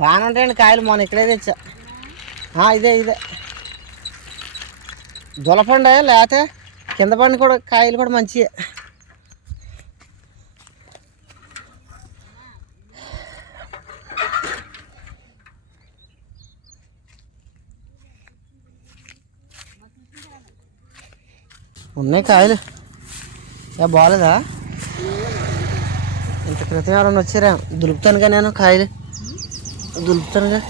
బాగానే ఉంటాయండి కాయలు మొన్న ఇక్కడే తెచ్చా. ఇదే ఇదే. దులపండి లేకపోతే కింద పండి కూడా కాయలు కూడా మంచివే ఉన్నాయి కాయలు. ఏ బాగాలేదా ఇంత క్రితం ఎవరైనా వచ్చారా? కానీ నేను కాయలు. దులుపుతానుగా.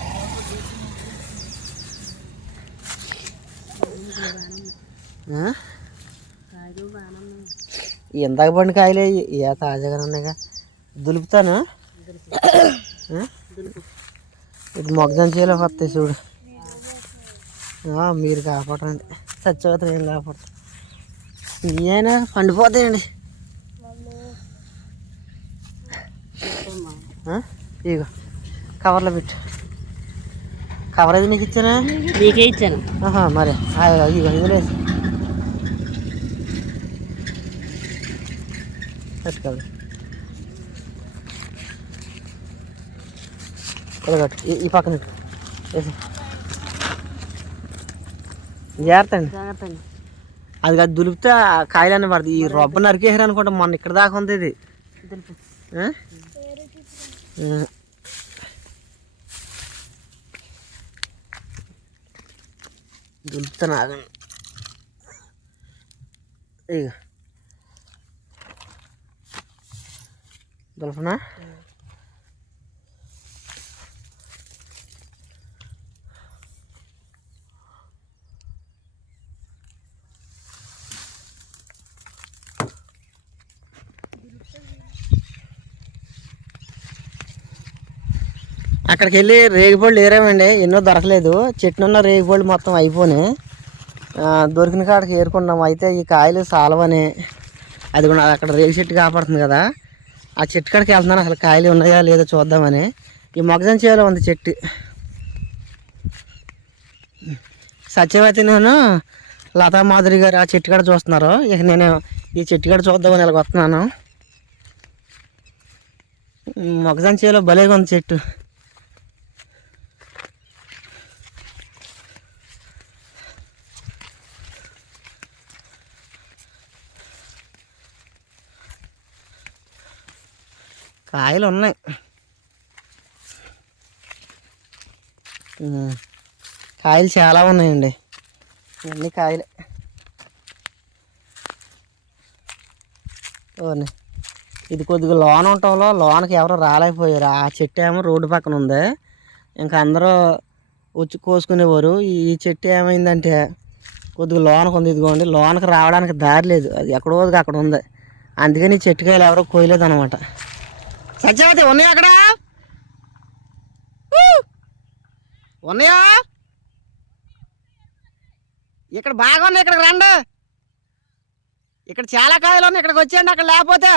ఆ? ఇందాక పండి కాయలే ఏ తాజాగా ఉన్నాయిగా. దులుపుతాను. ఇది మొగ్గం చేయలే వస్తాయి చూడు. మీరు కాపాడండి. చచ్చిపోతారు ఏం కాపాడతారు ఏనా పండిపోతాయండి. ఇగో. కవర్లో పెట్టు. కవర్ అది నీకు ఇచ్చానా? నీకే ఇచ్చాను. ఆహా, మరి. కవర్ ఇలా కట్టు ఈ- పక్కన జాగ్రత్త అండి అది కాదు దులిపితే కాయలన్నీ పడుతుంది ఈ రొబ్బ నరికేసారు అనుకుంటా మొన్న ఇక్కడ దాకా ఉంది ఇది దులుపు ఆ? ఆ. దులుపుతాను ఆగండి ఇక దులపనా అక్కడికి వెళ్ళి రేగిపళ్ళు ఏరామండి ఎన్నో దొరకలేదు. చెట్టునున్న రేగిపళ్ళు మొత్తం అయిపోయినాయి దొరికిన కాడికి ఏరుకున్నాం. అయితే ఈ కాయలు సాలవని. అది కూడా అక్కడ రేగి చెట్టు కాపాడుతుంది కదా. ఆ చెట్టు కాడికి వెళ్తున్నాను. అసలు కాయలు ఉన్నాయా లేదో చూద్దామని. ఈ మొగజన్ చేయాలో ఉంది చెట్టు. సత్యవతి నేను లతా మాధురి గారు ఆ చెట్టు కాడ చూస్తున్నారు. ఇక నేను ఈ చెట్టు కాడ చూద్దామని ఇలాగ వస్తున్నాను. మొగజన్ చేలో భలేగా ఉంది చెట్టు. కాయలు ఉన్నాయి. కాయలు చాలా ఉన్నాయండి. అన్ని కాయలే. ఓని ఇది కొద్దిగా లోన ఉండటంలో లోనకి ఎవరు రాలేకపోయారు. ఆ చెట్టు ఏమో రోడ్డు పక్కన ఉంది. ఇంకా అందరూ వచ్చి కోసుకునేవారు. ఈ చెట్టు ఏమైందంటే కొద్దిగా లోనకు ఉంది ఇదిగోండి. లోనకి రావడానికి దారి లేదు. అది ఎక్కడో అక్కడ ఉంది. అందుకని ఈ చెట్టుకాయలు ఎవరో కోయలేదు అనమాట సత్యవతి ఉన్నాయా అక్కడ? ఉన్నాయా? ఇక్కడ బాగా ఉన్నాయి ఇక్కడికి రండి. ఇక్కడ చాలా కాయలు ఉన్నాయి ఇక్కడికి వచ్చేయండి అక్కడ లేకపోతే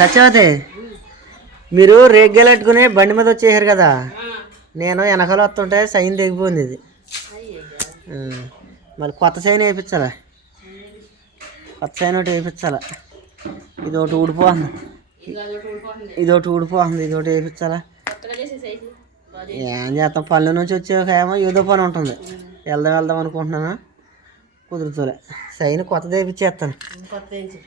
సత్యవతి మీరు రేగ్గెలెట్టుకుని బండి మీద వచ్చేసారు కదా? నేను వెనకాల వస్తుంటే సైన్ తెగిపోయింది ఇది. మళ్ళీ కొత్త సైన్ వేయించాలా. కొత్త సైన్ ఒకటి వేయించాలా. ఇది ఒకటి ఊడిపోతుంది. ఇది ఒకటి ఊడిపోతుంది. ఇది ఒకటి వేయించాలా. ఏం చేస్తాం? పళ్ళు నుంచి వచ్చాకేమో ఏదో పని ఉంటుంది. వెళ్దాం వెళ్దాం అనుకుంటున్నాను. కుదురుతులే. సైన్ కొత్తది వేయించేస్తాను కొత్త ఏంచి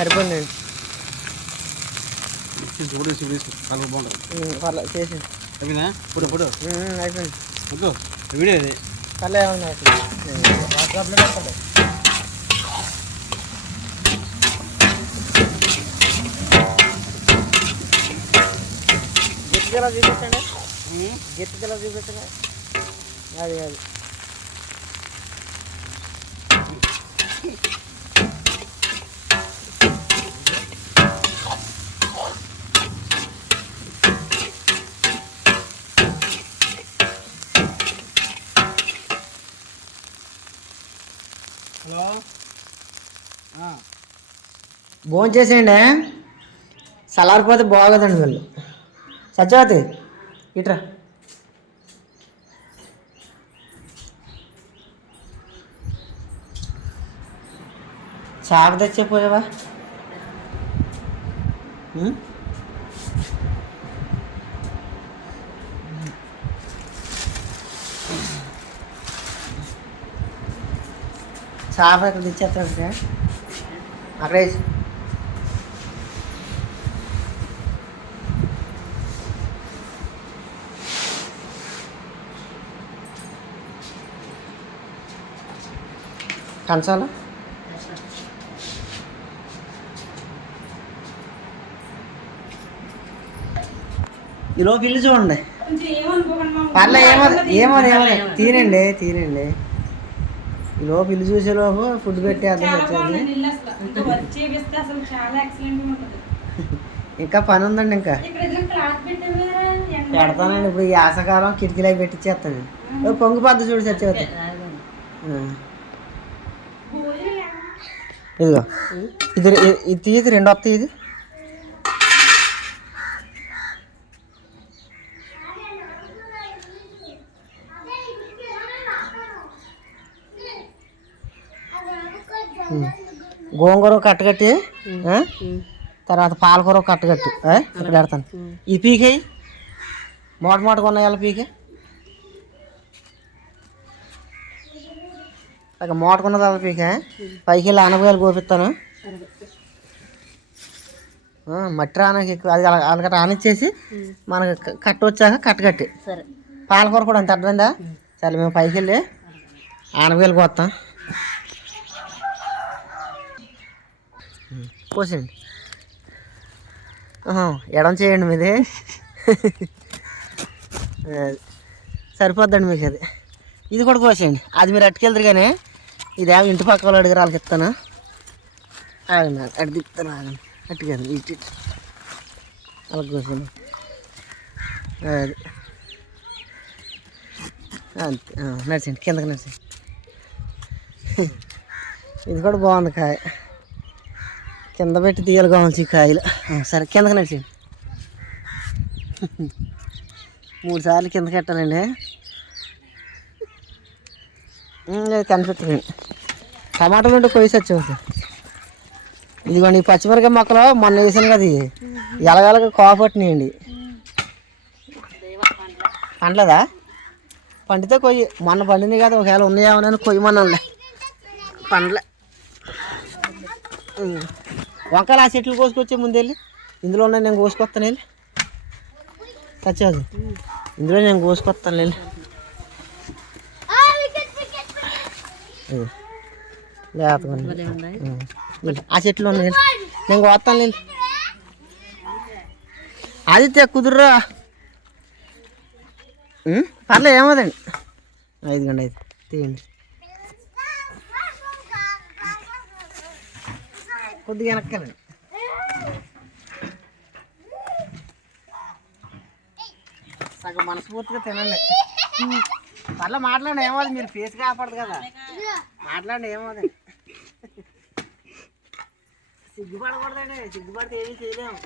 సరిపోయిందండి. చూడేసి వేసి కలర్ బాగుంటుంది. ఉమ్, పర్లేదు చేసి. అయిపోయిందా? ఇప్పుడు ఇప్పుడు ఉమ్, అయిపోయింది. వద్దు వీడియో ఇది. పర్లే ఏమన్నా పెడతాడు గట్టిగా చూపించండి? గట్టిగా చూపించండి? అది అది. హలో? భోజనం చేసేయండి. సలారిపోతే బాగోదండి వీళ్ళు. సత్యవతి ఇట్రా. చేప తెచ్చిపోయావా చేప ఎక్కడ తెచ్చేస్తాడు అక్కడే కంచాలు ఈలోపు ఇల్లు చూడండి. పర్లే ఏమో ఏమో ఏమో. తీరండి తీరండి. ఈలోపు ఇల్లు చూసేలోపు ఫుడ్ పెట్టి అర్థం వచ్చేది. ఇంకా పని ఉందండి ఇంకా. పెడతానండి ఇప్పుడు ఈ ఆశకాలం కిటికీలకి పెట్టించేస్తాను ఓ పొంగు పద్ద చూడు ఆ. ఇదిగో. ఇది ఇది తీయది రెండు వస్తాయి ఇది. గోంగూర కట్టగట్టి? తర్వాత పాలకూర కట్టగట్టి? ఇక్కడ పెడతాను. ఈ పీకే మోట మోటగా ఉన్నాయి పీకే. ఇక మోటకున్నది అలా పీకే. పైకి వెళ్ళి అనపకాయలు కోపిస్తాను మట్టి రానకి అది అలా అలాగ రానిచ్చేసి మనకు కట్ట వచ్చాక కట్ట కట్టి సరే. పాలకూర కూడా అంత అర్థమైందా? సరే మేము పైకి వెళ్ళి ఆనపకాయలు కోస్తాం కోసేయండి ఎడం చేయండి మీది. సరిపోద్దండి మీకు అది. ఇది కూడా కోసేయండి అది మీరు అట్టుకెళ్తారు కానీ ఇదేమో ఇంటి పక్క వాళ్ళు అడిగారు వాళ్ళకి ఇస్తాను. ఆగండి అటు తిప్పుతాను ఆగండి. అట్టుకాను ఇటు అలా కోసేయండి అది. అంతే. నడిచండి కిందకి నడిచండి ఇది కూడా బాగుంది కాయ. కింద పెట్టి తీయాలి కావచ్చు ఈ కాయలు. సరే కిందకి నడిచి. మూడు సార్లు కింద పెట్టాలండి లేదు కనిపెట్టండి టమాటాలు ఉంటే కొయ్యి ఇదిగోండి ఈ పచ్చిమిరకాయ మొక్కలు మొన్న వేసాను కదా ఎలగలగ కోపట్టినాయండి పండలేదా? పండితే కొయ్యి. మొన్న పండినాయి కదా ఒకవేళ ఉన్నాయేమోనని కొయ్యమన్నానులే. పండలే. వంకాయలు ఆ చెట్లు కోసుకొచ్చే ముందు వెళ్ళి ఇందులో ఉన్నాయి నేను కోసుకొస్తాను వెళ్ళి. సచ్చాదు ఇందులో నేను కోసుకొస్తాను వెళ్ళి. వెళ్ళు. ఆ చెట్లు ఉన్నాయి. నేను కోస్తాను వెళ్ళి. అది తే కుదురురా పర్లేదు ఏమోదండి. ఐదు గంట ఐదు తీయండి. కొద్దిగా వెనక్కాలండి సగం మనస్ఫూర్తిగా తినండి. మళ్ళీ మాట్లాడండి ఏమవుతుంది మీరు ఫేస్ కాపాడదు కదా. మాట్లాడండి ఏమవుతుంది సిగ్గుపడకూడదండి సిగ్గుపడితే ఏమీ చేయలేము.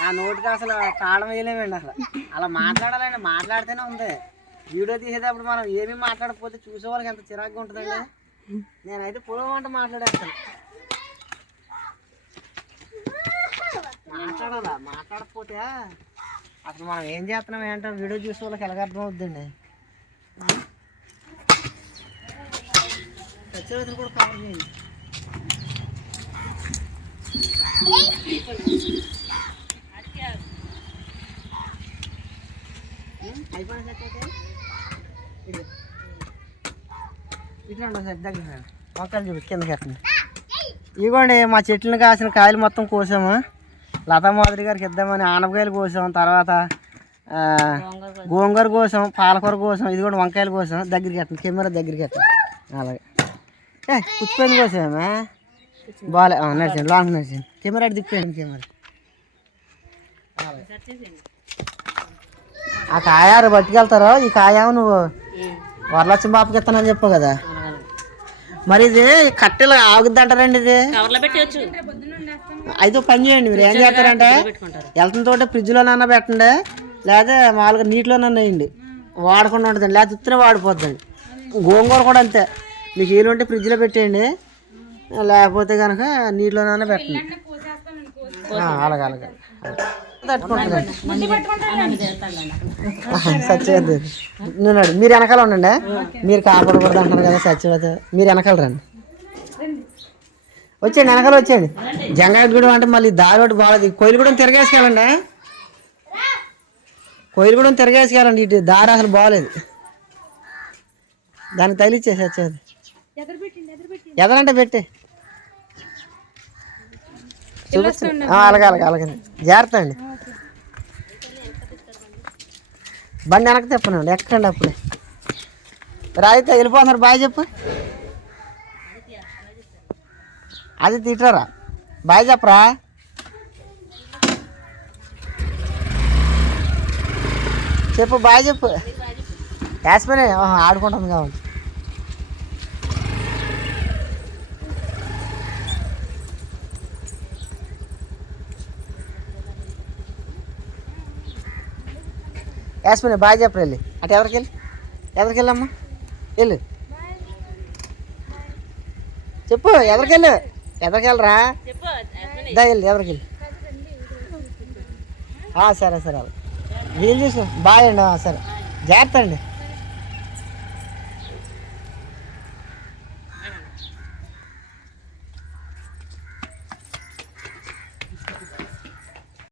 నా నోటికి అసలు కాలం వేయలేమండి అసలు. అలా మాట్లాడాలండి మాట్లాడితేనే ఉంది. వీడియో తీసేటప్పుడు మనం ఏమీ మాట్లాడకపోతే చూసేవాళ్ళకి ఎంత చిరాకుగా ఉంటుందండి. నేనైతే పొలం వంట మాట్లాడేస్తాను. మాట్లాడాలా? మాట్లాడకపోతే అసలు మనం ఏం చేస్తున్నాం ఏంటో వీడియో చూసే వాళ్ళకి ఎలాగ అర్థం అవుద్దండి సత్యవతిని కూడా కవర్ చేయండి. ఉం? చూపి కిందకి ఎత్తండి ఇదిగోండి మా చెట్లను కాసిన కాయలు మొత్తం కోసాము. లతా మాధురి గారికి ఇద్దామని ఆనపకాయలు కోసాం తర్వాత గోంగూర కోసాం పాలకూర కోసాం ఇది కూడా వంకాయలు కోసాం. దగ్గరికి ఎత్తండి కెమెరా దగ్గరికి ఎత్తండి అలాగే. ఏ పుచ్చిపోయింది కోసామే? బాలే ఆ, నడిచండి లాంగ్ నడిచండి. కెమెరా అటు తిప్పండి కెమెరా. ఆ కాయ రేపు పట్టుకెళ్తారో? ఈ కాయ నువ్వు వరలక్ష్మి బాబుకి ఇస్తానని చెప్పావు కదా. మరి ఇది కట్టెలు ఆగుద్ది అంటారండి ఇది పెట్టవచ్చు అయితే పని చేయండి మీరు. ఏం చేస్తారంటే వెళ్తున్న ఫ్రిడ్జ్లోనన్నా పెట్టండి లేదా మామూలుగా నీటిలోనన్నా వేయండి. వాడకుండా ఉంటుందండి లేదా ఉత్తరే వాడిపోద్దండి. గోంగూర కూడా అంతే. మీకు వీలు ఉంటే ఫ్రిడ్జ్లో పెట్టేయండి లేకపోతే కనుక నీటిలోనన్నా పెట్టండి. ఆ, అలాగే అలాగే. సత్యవతి నడు. మీరు వెనకాల ఉండండి. మీరు కాపాడకూడదు అంటారు కదా సత్యవతి. మీరు వెనకాల రండి. వచ్చేయండి వెనకాల వచ్చేయండి. జంగాయగూడెం అంటే మళ్ళీ దారి ఒకటి బాగాలేదు కోయిలగూడెం తిరగేసుకెళ్ళండి. కోయిలగూడెం తిరగేసుకెళ్ళండి. ఇటు దారి అసలు బాగాలేదు దానికి తగిలిచ్చేసి వచ్చేది ఎదరంటే పెట్టి. చూపించండి. అలాగే అలాగే అలాగే. జాగ్రత్త అండి. బండి వెనక్కి తిప్పనండి ఎక్కండి అప్పుడే? రాయితే వెళ్ళిపోతున్నారు బాయ్ చెప్పు. అది తిట్టరా? బాయ్ చెప్పరా? చెప్పు బాయ్ చెప్పు. యాస్మినే ఆడుకుంటుంది కాబట్టి యాస్మినే బాగా చెప్పరు వెళ్ళి. అటు ఎవరికి వెళ్ళి? ఎవరికి వెళ్ళమ్మా? వెళ్ళు. చెప్పు ఎవరికి వెళ్ళు? ఎవరికి వెళ్ళరా? దా వెళ్ళు ఎవరికి వెళ్ళి? ఎవరికెళ్ళి సరే సరే. వీలు చూసు బాగా అండి సరే. జాగ్రత్త అండి.